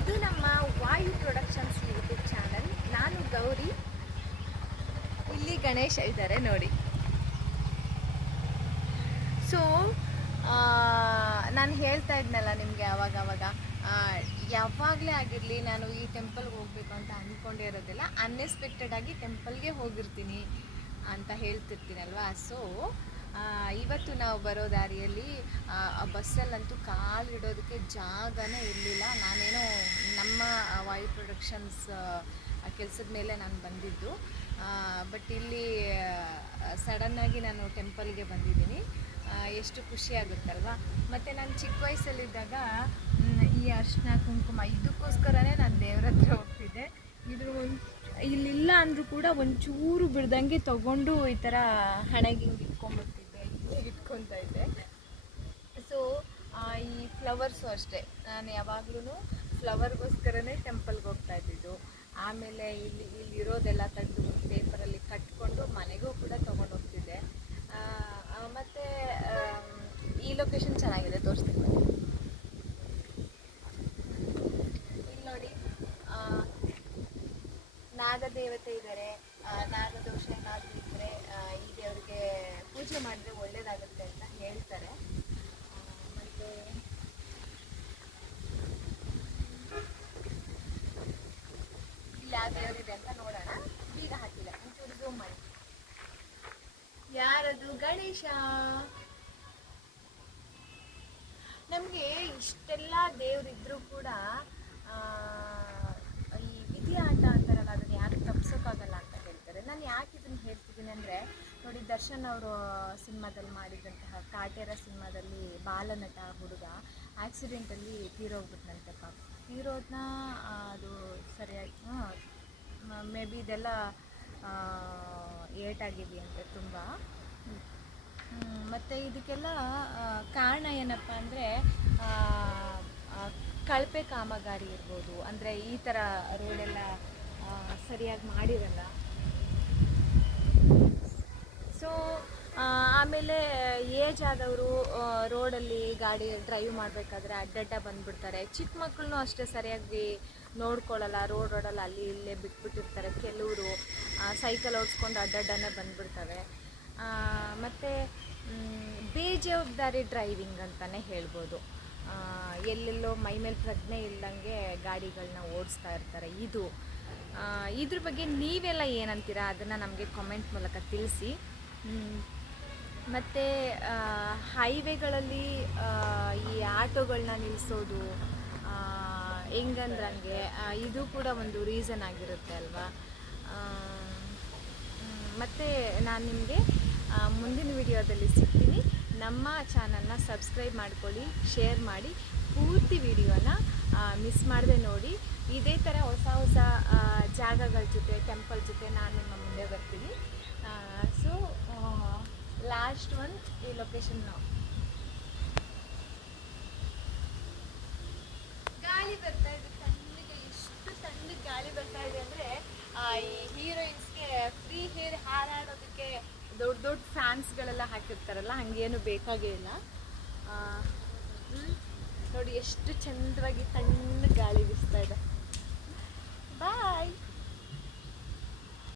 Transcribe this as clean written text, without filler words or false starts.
ಇದು ನಮ್ಮ ವಾಯು productions YouTube channel. ನಾನು ಗೌರಿ, ಇಲ್ಲಿ ಗಣೇಶ ಇದ್ದಾರೆ ನೋಡಿ. ಸೊ ನಾನು ಹೇಳ್ತಾ ಇದ್ನಲ್ಲ ನಿಮಗೆ ಅವಾಗ ಯಾವಾಗಲೇ ಆಗಿರಲಿ ನಾನು ಈ ಟೆಂಪಲ್ಗೆ ಹೋಗಬೇಕು ಅಂತ ಅಂದ್ಕೊಂಡಿರೋದಿಲ್ಲ. ಅನ್ಎಕ್ಸ್ಪೆಕ್ಟೆಡ್ ಆಗಿ ಟೆಂಪಲ್ಗೆ ಹೋಗಿರ್ತೀನಿ ಅಂತ ಹೇಳ್ತಿರ್ತೀನಲ್ವಾ. ಸೊ ಇವತ್ತು ನಾವು ಬರೋ ದಾರಿಯಲ್ಲಿ ಬಸ್ಸಲ್ಲಂತೂ ಕಾಲಿಡೋದಕ್ಕೆ ಜಾಗನೇ ಇರಲಿಲ್ಲ. ನಾನೇನೋ ನಮ್ಮ ವಾಯು ಪ್ರೊಡಕ್ಷನ್ಸ್ ಕೆಲಸದ ಮೇಲೆ ನಾನು ಬಂದಿದ್ದು. ಬಟ್ ಇಲ್ಲಿ ಸಡನ್ನಾಗಿ ನಾನು ಟೆಂಪಲ್ಗೆ ಬಂದಿದ್ದೀನಿ. ಎಷ್ಟು ಖುಷಿ ಆಗುತ್ತಲ್ವ. ಮತ್ತು ನಾನು ಚಿಕ್ಕ ವಯಸ್ಸಲ್ಲಿದ್ದಾಗ ಈ ಅರಿಶಿನ ಕುಂಕುಮ ಇದಕ್ಕೋಸ್ಕರನೇ ನಾನು ದೇವ್ರ ಹತ್ರ ಹೋಗ್ತಿದ್ದೆ. ಇಲ್ಲಿಲ್ಲ ಅಂದರೂ ಕೂಡ ಒಂಚೂರು ಬಿಡ್ದಂಗೆ ತೊಗೊಂಡು ಈ ಥರ ಹಣೆಗೆ ಹಿಂಗೆ ಇಟ್ಕೊಂಡ್ಬಿಡ್ತಿದ್ದೆ, ಹಿಂಗೆ ಇಟ್ಕೊತಾ ಇದ್ದೆ. ಸೊ ಈ ಫ್ಲವರ್ಸು ಅಷ್ಟೇ, ನಾನು ಯಾವಾಗ್ಲೂ ಫ್ಲವರ್ಗೋಸ್ಕರನೇ ಟೆಂಪಲ್ಗೆ ಹೋಗ್ತಾ ಇದ್ದಿದ್ದು. ಆಮೇಲೆ ಇಲ್ಲಿರೋದೆಲ್ಲ ತೆಗೆದು ಪೇಪರಲ್ಲಿ ಕಟ್ಕೊಂಡು ಮನೆಗೂ ಕೂಡ ತೊಗೊಂಡು ಹೋಗ್ತಿದ್ದೆ. ಮತ್ತು ಈ ಲೊಕೇಶನ್ ಚೆನ್ನಾಗಿದೆ, ತೋರಿಸ್ತೀನಿ ಬನ್ನಿ. ಇಲ್ಲಿ ನೋಡಿ, ನಾಗದೇವತೆ ಇದ್ದಾರೆ. ನಾಗದೋಷ ಏನಾದರೂ ಇದ್ದರೆ ಈ ದೇವರಿಗೆ ಪೂಜೆ ಮಾಡಿದ್ರೆ ಒಳ್ಳೇದಾಗುತ್ತೆ ಅಂತ ಹೇಳ್ತಾರೆ. ಮತ್ತು ಇಲ್ಲಿ ಯಾವ ದೇವರಿದೆ ಅಂತ ನೋಡೋಣ. ಬೀಗ ಹಾಕಿಲ್ಲ, ಒಂಚೂರು ಝೂಮ್ ಮಾಡಿ. ಯಾರದು? ಗಣೇಶ. ನಮಗೆ ಇಷ್ಟೆಲ್ಲ ದೇವರಿದ್ರೂ ಕೂಡ ಈ ವಿಧಿ ಆಟ ಅಂತಾರಲ್ಲ, ಅದನ್ನು ಯಾರು ತಪ್ಸೋಕ್ಕಾಗಲ್ಲ ಅಂತ ಹೇಳ್ತಾರೆ. ನಾನು ಯಾಕೆ ಇದನ್ನು ಹೇಳ್ತಿದ್ದೀನಿ ಅಂದರೆ, ನೋಡಿ, ದರ್ಶನ್ ಅವರು ಸಿನಿಮಾದಲ್ಲಿ ಮಾಡಿದಂತಹ ಕಾಟೇರ ಸಿನಿಮಾದಲ್ಲಿ ಬಾಲನಟ ಹುಡುಗ ಆಕ್ಸಿಡೆಂಟಲ್ಲಿ ತೀರೋಗ್ಬಿಟ್ನಂತೆ. ಪಾಪ ತೀರೋದನ್ನ ಅದು ಸರಿಯಾಗಿ ಮೇ ಬಿ ಇದೆಲ್ಲ ಏಟಾಗಿದೆಯಂತೆ ತುಂಬ. ಮತ್ತು ಇದಕ್ಕೆಲ್ಲ ಕಾರಣ ಏನಪ್ಪ ಅಂದರೆ ಕಳಪೆ ಕಾಮಗಾರಿ ಇರ್ಬೋದು. ಅಂದರೆ ಈ ಥರ ರೋಡೆಲ್ಲ ಸರಿಯಾಗಿ ಮಾಡಿರಲ್ಲ. ಸೊ ಆಮೇಲೆ ಏಜ್ ಆದವರು ರೋಡಲ್ಲಿ ಗಾಡಿ ಡ್ರೈವ್ ಮಾಡಬೇಕಾದ್ರೆ ಅಡ್ಡಡ್ಡ ಬಂದುಬಿಡ್ತಾರೆ. ಚಿಕ್ಕ ಮಕ್ಕಳನ್ನೂ ಅಷ್ಟೇ ಸರಿಯಾಗಿ ನೋಡ್ಕೊಳ್ಳಲ್ಲ, ರೋಡಲ್ಲಿ ಅಲ್ಲಿ ಇಲ್ಲೇ ಬಿಟ್ಬಿಟ್ಟಿರ್ತಾರೆ. ಕೆಲವರು ಸೈಕಲ್ ಓಡಿಸ್ಕೊಂಡು ಅಡ್ಡಡ್ಡನೇ ಬಂದುಬಿಡ್ತವೆ. ಮತ್ತು ಬೇಜವಾಬ್ದಾರಿ ಡ್ರೈವಿಂಗ್ ಅಂತಲೇ ಹೇಳ್ಬೋದು. ಎಲ್ಲೆಲ್ಲೋ ಮೈ ಮೇಲೆ ಪ್ರಜ್ಞೆ ಇಲ್ಲದಂಗೆ ಗಾಡಿಗಳನ್ನ ಓಡಿಸ್ತಾ ಇರ್ತಾರೆ. ಇದ್ರ ಬಗ್ಗೆ ನೀವೆಲ್ಲ ಏನಂತೀರಾ ಅದನ್ನು ನಮಗೆ ಕಾಮೆಂಟ್ ಮೂಲಕ ತಿಳಿಸಿ. ಮತ್ತು ಹೈವೇಗಳಲ್ಲಿ ಈ ಆಟೋಗಳನ್ನ ನಿಲ್ಲಿಸೋದು ಹೆಂಗಂದ್ರಂಗೆ ಇದು ಕೂಡ ಒಂದು ರೀಸನ್ ಆಗಿರುತ್ತೆ ಅಲ್ವಾ. ಮತ್ತು ನಾನು ನಿಮಗೆ ಮುಂದಿನ ವಿಡಿಯೋದಲ್ಲಿ ಸಿಗ್ತೀನಿ. ನಮ್ಮ ಚಾನಲ್ನ ಸಬ್ಸ್ಕ್ರೈಬ್ ಮಾಡ್ಕೊಳ್ಳಿ, ಶೇರ್ ಮಾಡಿ, ಪೂರ್ತಿ ವಿಡಿಯೋನ ಮಿಸ್ ಮಾಡದೆ ನೋಡಿ. ಇದೇ ಥರ ಹೊಸ ಹೊಸ ಜಾಗಗಳ ಜೊತೆ, ಟೆಂಪಲ್ ಜೊತೆ ನಾನು ನಿಮ್ಮ ಮುಂದೆ ಬರ್ತೀನಿ. ಸೊ ಲಾಸ್ಟ್ ಒನ್ ಈ ಲೊಕೇಶನ್. ಗಾಳಿ ಬರ್ತಾ ಇದೆ ತಣ್ಣಗೆ, ಎಷ್ಟು ತಣ್ಣಗೆ ಗಾಳಿ ಬರ್ತಾ ಇದೆ ಅಂದರೆ ಈ ಹೀರೋಯಿನ್ಸ್ಗೆ ಫ್ರೀ ಹೇರ್ ಹಾರಾಡೋದಕ್ಕೆ ದೊಡ್ಡ ದೊಡ್ಡ ಫ್ಯಾನ್ಸ್ಗಳೆಲ್ಲ ಹಾಕಿರ್ತಾರಲ್ಲ, ಹಾಗೇನು ಬೇಕಾಗೇ ಇಲ್ಲ. ನೋಡಿ ಎಷ್ಟು ಚಂದವಾಗಿ ತಣ್ಣಗೆ ಗಾಳಿ ಬೀಸ್ತಾ ಇದೆ. ಬಾಯ್.